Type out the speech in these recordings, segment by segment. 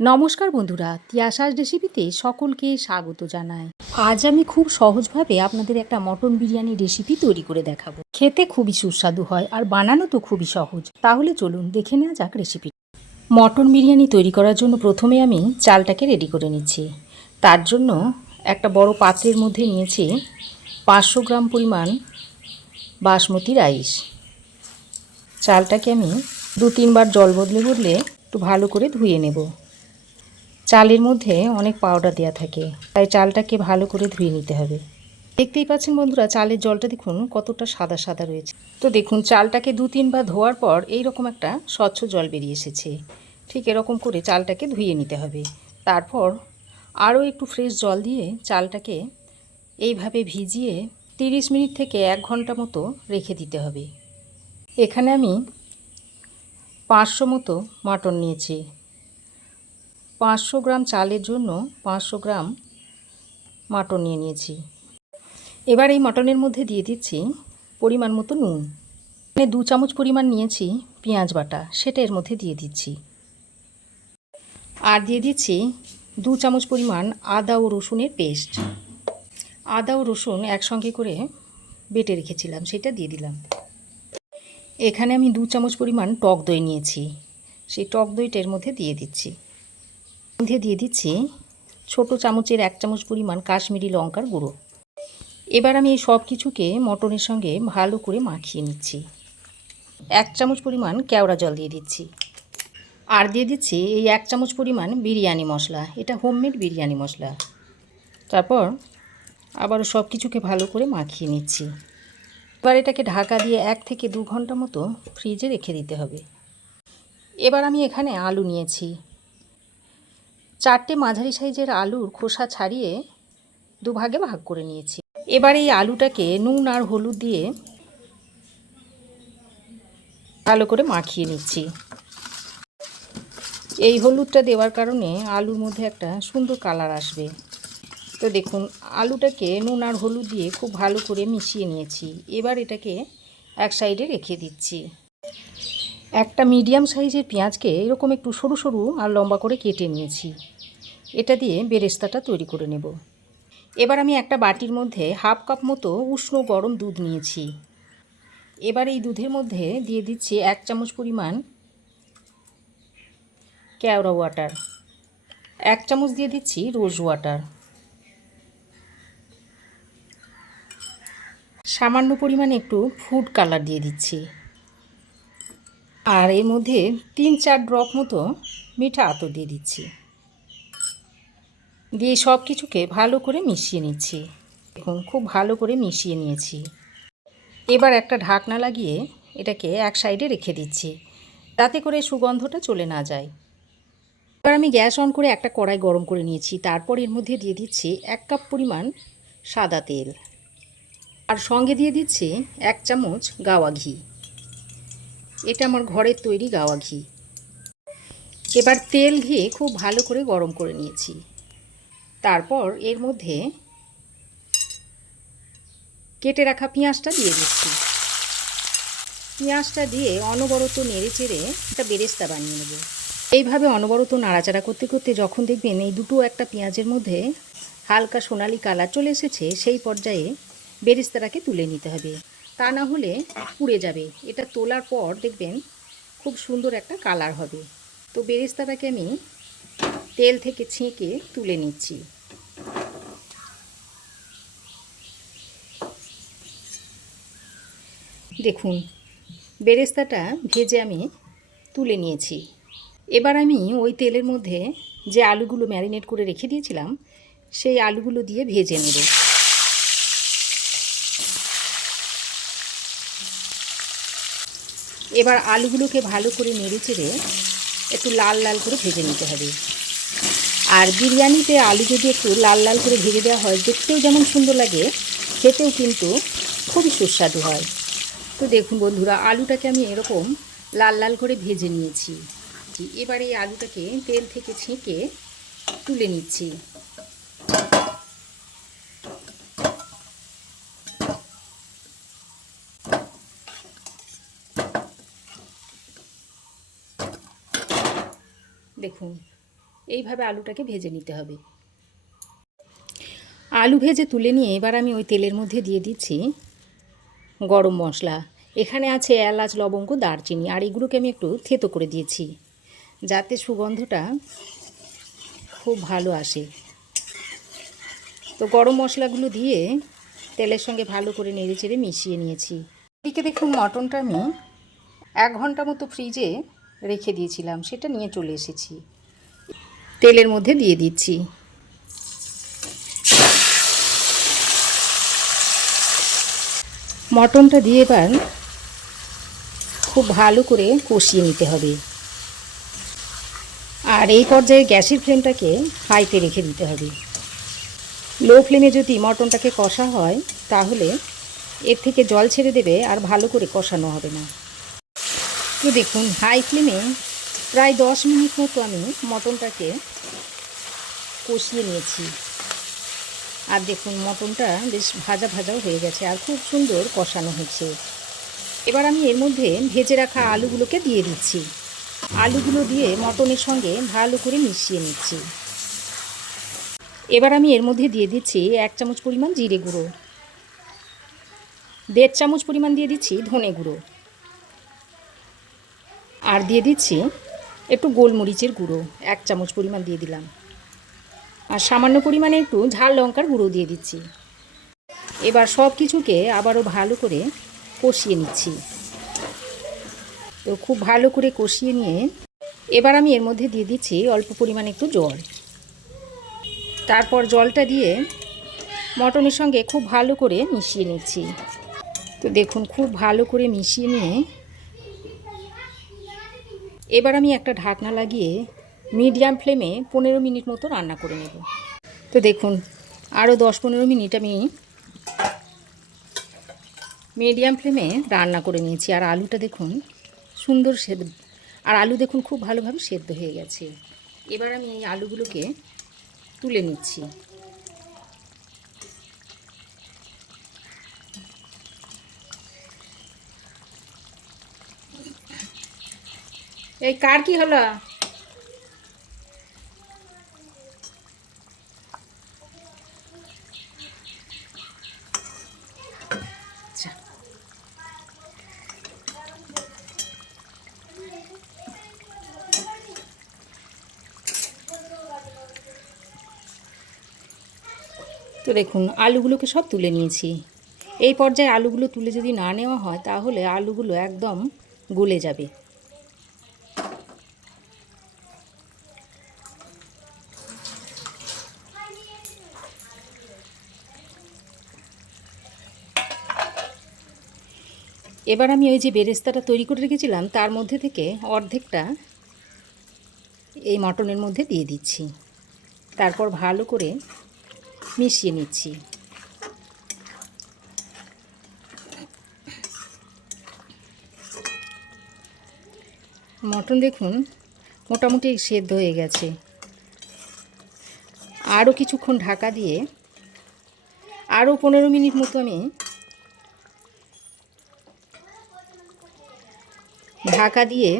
নমস্কার বন্ধুরা, তিয়াসার রেসিপিতে সকলকে স্বাগত জানাই। আজ আমি খুব সহজভাবে আপনাদের একটা মটন বিরিয়ানি রেসিপি তৈরি করে দেখাবো। খেতে খুবই সুস্বাদু হয় আর বানানো তো খুবই সহজ। তাহলে চলুন দেখে নেওয়া যাক রেসিপি। মটন বিরিয়ানি তৈরি করার জন্য প্রথমে আমি চালটাকে রেডি করে নিচ্ছি। তার জন্য একটা বড় পাত্রের মধ্যে নিয়েছি 500 গ্রাম পরিমাণ বাসমতি রাইস। চালটাকে আমি 2-3 বার জল বদলে বদলে একটু ভালো করে ধুয়ে নেব। চালের মধ্যে অনেক পাউডার দেওয়া থাকে, তাই চালটাকে ভালো করে ধুয়ে নিতে হবে। দেখতেই পাচ্ছেন বন্ধুরা, চালের জলটা দেখুন কতটা সাদা সাদা রয়েছে। তো দেখুন চালটাকে 2-3 বার ধোয়ার পর এইরকম একটা স্বচ্ছ জল বেরিয়ে এসেছে। ঠিক এরকম করে চালটাকে ধুয়ে নিতে হবে। তারপর আরও একটু ফ্রেশ জল দিয়ে চালটাকে এইভাবে ভিজিয়ে 30 মিনিট থেকে 1 ঘন্টা মতো রেখে দিতে হবে। এখানে আমি 500 মতো মাটন নিয়েছি। 500 গ্রাম চালের জন্য 500 গ্রাম মাটন নিয়েছি। এবার এই মাটনের মধ্যে দিয়ে দিচ্ছি পরিমাণ মতো নুন। 2 চামচ পরিমাণ নিয়েছি পেঁয়াজ বাটা, সেটা এর মধ্যে দিয়ে দিচ্ছি। আর দিয়ে দিচ্ছি 2 চামচ পরিমাণ আদা ও রসুনের পেস্ট। আদা ও রসুন একসঙ্গে করে বেটে রেখেছিলাম, সেটা দিয়ে দিলাম। এখানে আমি 2 চামচ পরিমাণ টক দই নিয়েছি, সেই টক দইটা এর মধ্যে দিয়ে দিচ্ছি। মধ্যে দিয়ে দিচ্ছি ছোট চামচের 1 চামচ পরিমাণ কাশ্মীরি লঙ্কার গুঁড়ো। এবার আমি এই সব কিছুকে মটনের সঙ্গে ভালো করে মাখিয়ে নিচ্ছি। 1 চামচ পরিমাণ কেওড়া জল দিয়ে দিচ্ছি। আর দিয়ে দিচ্ছি এই 1 চামচ পরিমাণ বিরিয়ানি মশলা, এটা হোমমেড বিরিয়ানি মশলা। তারপর আবারও সব কিছুকে ভালো করে মাখিয়ে নিচ্ছি। এবার এটাকে ঢাকা দিয়ে 1 থেকে 2 ঘন্টা মতো ফ্রিজে রেখে দিতে হবে। এবার আমি এখানে আলু নিয়েছি। 4টে মাঝারি সাইজের আলুর খোসা ছাড়িয়ে 2 ভাগে ভাগ করে নিয়েছি। এবার এই আলুটাকে নুন আর হলুদ দিয়ে ভালো করে মাখিয়ে নিচ্ছি। এই হলুদটা দেওয়ার কারণে আলুর মধ্যে একটা সুন্দর কালার আসবে। তো দেখুন আলুটাকে নুন আর হলুদ দিয়ে খুব ভালো করে মিশিয়ে নিয়েছি। এবার এটাকে এক সাইডে রেখে দিচ্ছি। একটা মিডিয়াম সাইজের পেঁয়াজকে এরকম একটু সরু সরু আর লম্বা করে কেটে নিয়েছি। এটা দিয়ে বেরেস্তাটা তৈরি করে নেব। এবার আমি একটা বাটির মধ্যে 1/2 কাপ মতো উষ্ণ গরম দুধ নিয়েছি। এবার এই দুধের মধ্যে দিয়ে দিচ্ছি 1 চামচ পরিমাণ কেওড়া ওয়াটার, 1 চামচ দিয়ে দিচ্ছি রোজ ওয়াটার, সামান্য পরিমাণে একটু ফুড কালার দিয়ে দিচ্ছি, আর এর মধ্যে 3-4 ড্রপ মতো মিঠা আতর দিয়ে দিচ্ছি। দিয়ে সব কিছুকে ভালো করে মিশিয়ে নিচ্ছি। দেখুন খুব ভালো করে মিশিয়ে নিয়েছি। এবার একটা ঢাকনা লাগিয়ে এটাকে এক সাইডে রেখে দিচ্ছি, তাতে করে সুগন্ধটা চলে না যায়। এবার আমি গ্যাস অন করে একটা কড়াই গরম করে নিয়েছি। তারপর এর মধ্যে দিয়ে দিচ্ছি 1 কাপ পরিমাণ সাদা তেল, আর সঙ্গে দিয়ে দিচ্ছি 1 চামচ গাওয়া ঘি। এটা আমার ঘরের তৈরি গাওয়া ঘি। এবার তেল ঘি খুব ভালো করে গরম করে নিয়েছি। তারপর এর মধ্যে কেটে রাখা পেঁয়াজটা দিয়ে দিচ্ছি। পেঁয়াজটা দিয়ে অনবরত নেড়ে চেড়ে একটা বেরেস্তা বানিয়ে নেব। এইভাবে অনবরত নাড়াচাড়া করতে করতে যখন দেখবেন এই দুটো একটা পেঁয়াজের মধ্যে হালকা সোনালি কালার চলে এসেছে, সেই পর্যায়ে বেরেস্তাটাকে তুলে নিতে হবে, তা না হলে পুড়ে যাবে। এটা তোলার পর দেখবেন খুব সুন্দর একটা কালার হবে। তো বেরেস্তাটাকে আমি তেল থেকে ছেঁকে তুলে নিচ্ছি। দেখুন বেরেস্তাটা ভেজে আমি তুলে নিয়েছি। এবার আমি ওই তেলের মধ্যে যে আলুগুলো ম্যারিনেট করে রেখে দিয়েছিলাম, সেই আলুগুলো দিয়ে ভেজে নেব। এবার আলুগুলোকে ভালো করে নেড়ে চেড়ে একটু লাল লাল করে ভেজে নিতে হবে। আর বিরিয়ানিতে আলু যদি একটু লাল লাল করে ভেজে দেওয়া হয়, দেখতেও যেমন সুন্দর লাগে, খেতেও কিন্তু খুবই সুস্বাদু হয়। তো দেখুন বন্ধুরা, আলুটাকে আমি এরকম লাল লাল করে ভেজে নিয়েছি। এবার এই আলুটাকে তেল থেকে ছেঁকে তুলে নিচ্ছি। দেখুন এইভাবে আলুটাকে ভেজে নিতে হবে। আলু ভেজে তুলে নিয়ে এবার আমি ওই তেলের মধ্যে দিয়ে দিচ্ছি গরম মশলা। এখানে আছে এলাচ, লবঙ্গ, দারচিনি, আর এগুলোকে আমি একটু থেতো করে দিয়েছি যাতে সুগন্ধটা খুব ভালো আসে। তো গরম মশলাগুলো দিয়ে তেলের সঙ্গে ভালো করে নেড়েচেড়ে মিশিয়ে নিয়েছি। এদিকে দেখুন মটনটা আমি 1 ঘন্টা মতো ফ্রিজে রেখে দিয়েছিলাম, সেটা নিয়ে চলে এসেছি। তেলের মধ্যে দিয়ে দিচ্ছি। মটনটা দিয়ে এবার খুব ভালো করে কষিয়ে নিতে হবে। আর এই পর্যায়ে গ্যাসের ফ্লেমটাকে হাইতে রেখে দিতে হবে। লো ফ্লেমে যদি মটনটাকে কষা হয় তাহলে এর থেকে জল ছেড়ে দেবে আর ভালো করে কষানো হবে না। তো দেখুন হাই ফ্লেমে প্রায় 10 মিনিট মতো আমি মটনটাকে কষিয়ে নিয়েছি। আর দেখুন মটনটা বেশ ভাজা ভাজাও হয়ে গেছে আর খুব সুন্দর কষানো হয়েছে। এবার আমি এর মধ্যে ভেজে রাখা আলুগুলোকে দিয়ে দিচ্ছি। আলুগুলো দিয়ে মটনের সঙ্গে ভালো করে মিশিয়ে নিচ্ছি। এবার আমি এর মধ্যে দিয়ে দিচ্ছি 1 চামচ পরিমাণ জিরে গুঁড়ো, 1.5 চামচ পরিমাণ দিয়ে দিচ্ছি ধনে গুঁড়ো, আর দিয়ে দিচ্ছি একটু গোলমরিচের গুঁড়ো 1 চামচ পরিমাণ দিয়ে দিলাম, আর সামান্য পরিমাণে একটু ঝাল লঙ্কার গুঁড়ো দিয়ে দিচ্ছি। এবার সব কিছুকে আবারও ভালো করে কষিয়ে নিচ্ছি। তো খুব ভালো করে কষিয়ে নিয়ে এবার আমি এর মধ্যে দিয়ে দিচ্ছি অল্প পরিমাণে একটু জল। তারপর জলটা দিয়ে মটনের সঙ্গে খুব ভালো করে মিশিয়ে নিচ্ছি। তো দেখুন খুব ভালো করে মিশিয়ে নিয়ে এবার আমি একটা ঢাকনা লাগিয়ে মিডিয়াম ফ্লেমে 15 মিনিট মতো রান্না করে নেব। তো দেখুন আরও 10-15 মিনিট আমি মিডিয়াম ফ্লেমে রান্না করে নিয়েছি। আর আলুটা দেখুন সুন্দর সেদ্ধ, আর আলু দেখুন খুব ভালোভাবে সেদ্ধ হয়ে গেছে। এবার আমি এই আলুগুলোকে তুলে নিচ্ছি। এই কার কি হলো? আচ্ছা, তো দেখুন আলুগুলোকে সব তুলে নিয়েছি। এই পর্যায়ে আলুগুলো তুলে যদি না নেওয়া হয় তাহলে আলুগুলো একদম গলে যাবে। এবার আমি ওই যে বেরেস্তাটা তৈরি করে রেখেছিলাম তার মধ্যে থেকে অর্ধেকটা এই মটনের মধ্যে দিয়ে দিচ্ছি। তারপর ভালো করে মিশিয়ে নিচ্ছি। মটন দেখুন মোটামুটি সেদ্ধ হয়ে গেছে। আরও কিছুক্ষণ ঢাকা দিয়ে আরও 15 মিনিট মতো আমি ঢাকা দিয়ে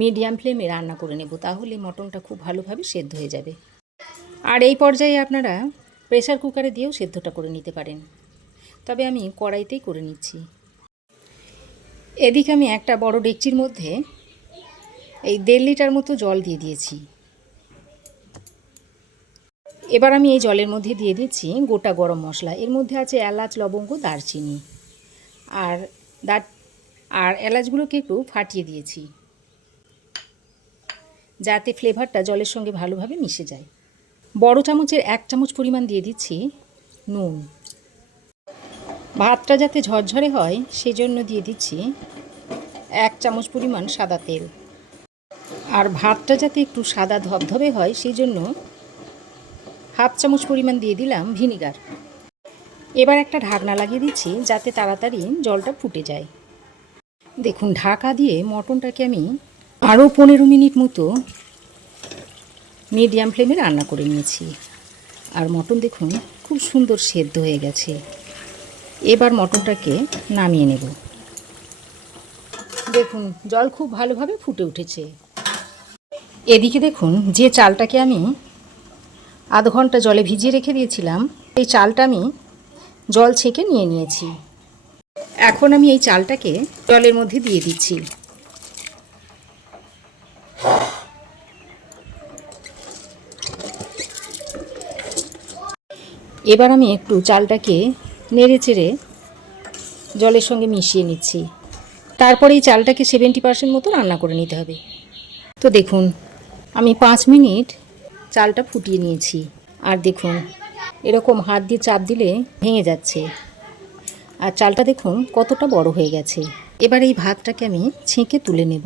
মিডিয়াম ফ্লেমে রান্না করে নেব, তাহলে মটনটা খুব ভালোভাবে সেদ্ধ হয়ে যাবে। আর এই পর্যায়ে আপনারা প্রেসার কুকারে দিয়েও সেদ্ধটা করে নিতে পারেন, তবে আমি কড়াইতেই করে নিচ্ছি। এদিকে আমি একটা বড় ডেকচির মধ্যে এই 1.5 লিটার মতো জল দিয়ে দিয়েছি। এবার আমি এই জলের মধ্যে দিয়ে দিচ্ছি গোটা গরম মশলা। এর মধ্যে আছে এলাচ, লবঙ্গ, দারচিনি, আর এলাচগুলোকে একটু ফাটিয়ে দিয়েছি যাতে ফ্লেভারটা জলের সঙ্গে ভালোভাবে মিশে যায়। বড় চামচের 1 চামচ পরিমাণ দিয়ে দিচ্ছি নুন। ভাতটা যাতে ঝরঝরে হয় সেজন্য দিয়ে দিচ্ছি 1 চামচ পরিমাণ সাদা তেল। আর ভাতটা যাতে একটু সাদা ধবধবে হয় সেই জন্য 1/2 চামচ পরিমাণ দিয়ে দিলাম ভিনিগার। এবার একটা ঢাকনা লাগিয়ে দিচ্ছি যাতে তাড়াতাড়ি জলটা ফুটে যায়। দেখুন ঢাকা দিয়ে মটনটাকে আমি আরও 15 মিনিট মতো মিডিয়াম ফ্লেমে রান্না করে নিয়েছি। আর মটন দেখুন খুব সুন্দর সেদ্ধ হয়ে গেছে। এবার মটনটাকে নামিয়ে নেব। দেখুন জল খুব ভালোভাবে ফুটে উঠেছে। এদিকে দেখুন, যে চালটাকে আমি আধ ঘন্টা জলে ভিজিয়ে রেখে দিয়েছিলাম, এই চালটা আমি জল ছেঁকে নিয়ে নিয়েছি। এখন আমি এই চালটাকে জলের মধ্যে দিয়ে দিচ্ছি। এবার আমি একটু চালটাকে নেড়ে চেড়ে জলের সঙ্গে মিশিয়ে নিচ্ছি। তারপরে এই চালটাকে 70% মতো রান্না করে নিতে হবে। তো দেখুন, আমি 5 মিনিট চালটা ফুটিয়ে নিয়েছি। আর দেখুন, এরকম হাত দিয়ে চাপ দিলে ভেঙে যাচ্ছে। আর চালটা দেখুন কতটা বড় হয়ে গেছে। এবার এই ভাতটাকে আমি ছেঁকে তুলে নেব।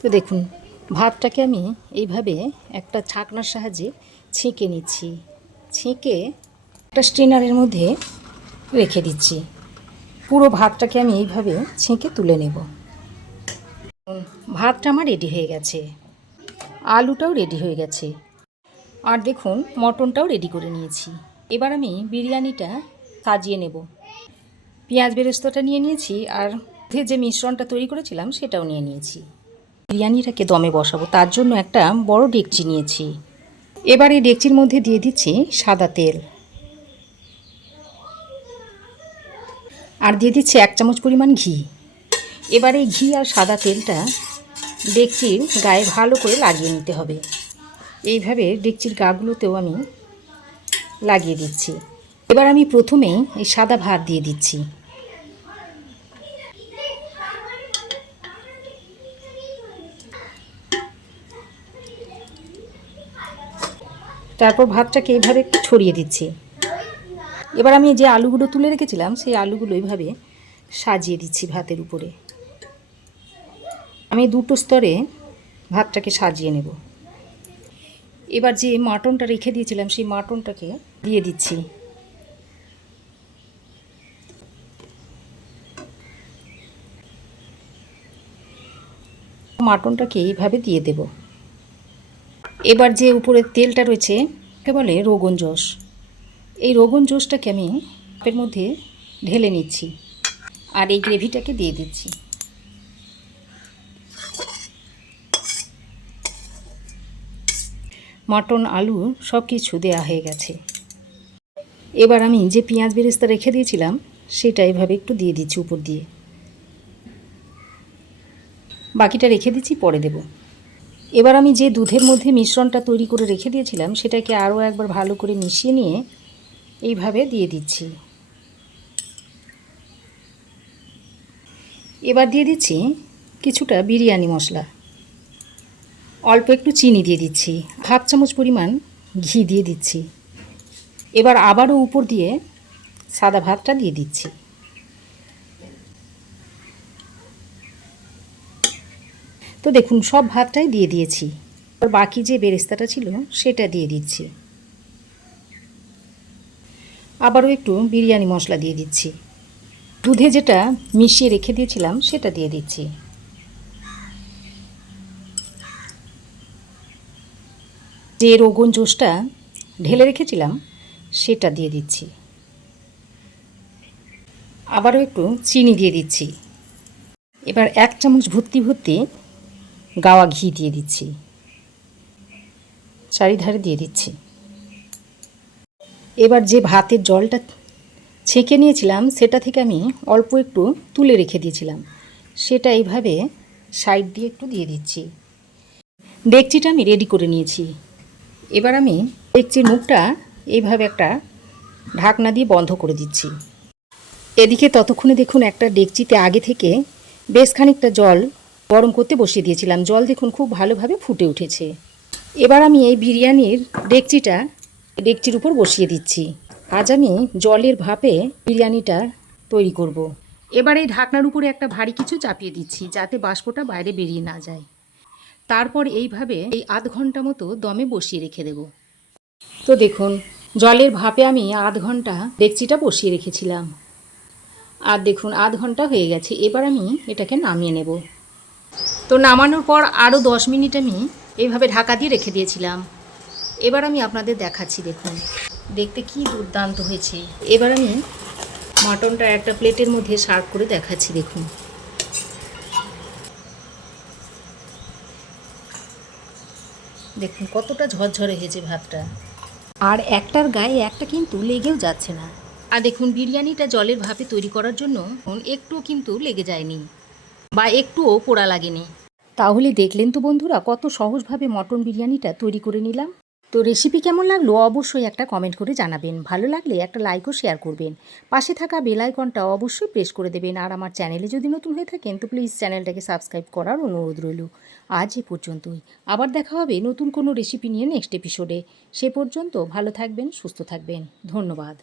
তো দেখুন, ভাতটাকে আমি এইভাবে একটা ছাঁকনার সাহায্যে ছেঁকে নিচ্ছি। ছেঁকে একটা স্ট্রেনারের মধ্যে রেখে দিচ্ছি। পুরো ভাতটাকে আমি এইভাবে ছেঁকে তুলে নেব। ভাতটা আমার রেডি হয়ে গেছে, আলুটাও রেডি হয়ে গেছে, আর দেখুন মটনটাও রেডি করে নিয়েছি। এবার আমি বিরিয়ানিটা সাজিয়ে নেব। পেঁয়াজ বেরেস্তাটা নিয়ে নিয়েছি, আর যে মিশ্রণটা তৈরি করেছিলাম সেটাও নিয়ে নিয়েছি। বিরিয়ানিটাকে দমে বসাবো, তার জন্য একটা বড় ডেকচি নিয়েছি। এবার এই ডেকচির মধ্যে দিয়ে দিচ্ছি সাদা তেল, আর দিয়ে দিচ্ছি 1 চামচ পরিমাণ ঘি। এবার এই ঘি আর সাদা তেলটা ডেকচির গায়ে ভালো করে লাগিয়ে নিতে হবে। এইভাবে ডেকচির গাগুলোতেও আমি লাগিয়ে দিচ্ছি। এবার আমি প্রথমেই এই সাদা ভাত দিয়ে দিচ্ছি। তারপর ভাতটাকে এইভাবে ছড়িয়ে দিচ্ছি। এবার আমি যে আলুগুলো তুলে রেখেছিলাম সেই আলুগুলো এইভাবে সাজিয়ে দিচ্ছি ভাতের উপরে। আমি 2টো স্তরে ভাতটাকে সাজিয়ে নেব। এবার যে মাটনটা রেখে দিয়েছিলাম সেই মাটনটাকে দিয়ে দিচ্ছি। মাটনটাকে এইভাবে দিয়ে দেব। এবার যে উপরে তেলটা রয়েছে কে বলে রোগন জোশ। এই রোগন জোশটাকে আমি এর মধ্যে ঢেলে নিচ্ছি, আর এই গ্রেভিটাকে দিয়ে দিচ্ছি। মাটন, আলু সব কিছু দেওয়া হয়ে গেছে। এবার আমি যে পেঁয়াজ বেরেস্তা রেখে দিয়েছিলাম সেটা এইভাবে একটু দিয়ে দিচ্ছি উপর দিয়ে। বাকিটা রেখে দিচ্ছি, পরে দেব। এবার আমি যে দুধের মধ্যে মিশ্রণটা তৈরি করে রেখে দিয়েছিলাম সেটাকে আরও একবার ভালো করে মিশিয়ে নিয়ে এইভাবে দিয়ে দিচ্ছি। এবার দিয়ে দিচ্ছি কিছুটা বিরিয়ানি মশলা, অল্প একটু চিনি দিয়ে দিচ্ছি, 1/2 চামচ পরিমাণ ঘি দিয়ে দিচ্ছি। এবার আবারও উপর দিয়ে সাদা ভাতটা দিয়ে দিচ্ছি। তো দেখুন, সব ভাতটাই দিয়ে দিয়েছি। আর বাকি যে বেরেস্তাটা ছিল সেটা দিয়ে দিচ্ছি। আবারও একটু বিরিয়ানি মশলা দিয়ে দিচ্ছি। দুধে যেটা মিশিয়ে রেখে দিয়েছিলাম সেটা দিয়ে দিচ্ছি। যে রোগন জোশটা ঢেলে রেখেছিলাম সেটা দিয়ে দিচ্ছি। আবারও একটু চিনি দিয়ে দিচ্ছি। এবার 1 চামচ ভর্তি ভর্তি গাওয়া ঘি দিয়ে দিচ্ছি, চারিধারে দিয়ে দিচ্ছি। এবার যে ভাতের জলটা ছেঁকে নিয়েছিলাম সেটা থেকে আমি অল্প একটু তুলে রেখে দিয়েছিলাম, সেটা এইভাবে সাইড দিয়ে একটু দিয়ে দিচ্ছি। ডেকচিটা আমি রেডি করে নিয়েছি। এবার আমি ডেকচির মুখটা এইভাবে একটা ঢাকনা দিয়ে বন্ধ করে দিচ্ছি। এদিকে ততক্ষণে দেখুন, একটা ডেকচিতে আগে থেকে বেশ খানিকটা জল গরম করতে বসিয়ে দিয়েছিলাম। জল দেখুন খুব ভালোভাবে ফুটে উঠেছে। এবার আমি এই বিরিয়ানির ডেকচিটা ডেকচির উপর বসিয়ে দিচ্ছি। আজ আমি জলের ভাপে বিরিয়ানিটা তৈরি করব। এবার এই ঢাকনার উপরে একটা ভারী কিছু চাপিয়ে দিচ্ছি যাতে বাষ্পটা বাইরে বেরিয়ে না যায়। তারপর এইভাবে এই আধ ঘন্টা মতো দমে বসিয়ে রেখে দেব। তো দেখুন, জলের ভাপে আমি আধ ঘন্টা ডেকচিটা বসিয়ে রেখেছিলাম, আর দেখুন আধ ঘন্টা হয়ে গেছে। এবার আমি এটাকে নামিয়ে নেব। তো নামানোর পর আরও 10 মিনিট আমি এইভাবে ঢাকা দিয়ে রেখে দিয়েছিলাম। এবার আমি আপনাদের দেখাচ্ছি, দেখুন দেখতে কি দুর্দান্ত হয়েছে। এবার আমি মাটনটা একটা প্লেটের মধ্যে সার্ভ করে দেখাচ্ছি, দেখুন। দেখুন কতটা ঝরঝরে হয়েছে ভাতটা, আর একটার গায়ে একটা কিন্তু লেগেও যাচ্ছে না। আর দেখুন বিরিয়ানিটা জলের ভাপে তৈরি করার জন্য একটুও কিন্তু লেগে যায়নি বা একটুও পোড়া লাগেনি। তাহলে দেখলেন তো বন্ধুরা কত সহজভাবে মটন বিরিয়ানিটা তৈরি করে নিলাম। তো রেসিপি কেমন লাগলো অবশ্যই একটা কমেন্ট করে জানাবেন। ভালো লাগলে একটা লাইক ও শেয়ার করবেন। পাশে থাকা বেল আইকনটা অবশ্যই প্রেস করে দেবেন। আর আমার চ্যানেলে যদি নতুন হয়ে থাকেন তো প্লিজ চ্যানেলটাকে সাবস্ক্রাইব করার অনুরোধ রইল। আজ এ পর্যন্তই। আবার দেখা হবে নতুন কোনো রেসিপি নিয়ে নেক্সট এপিসোডে। সে পর্যন্ত ভালো থাকবেন, সুস্থ থাকবেন। ধন্যবাদ।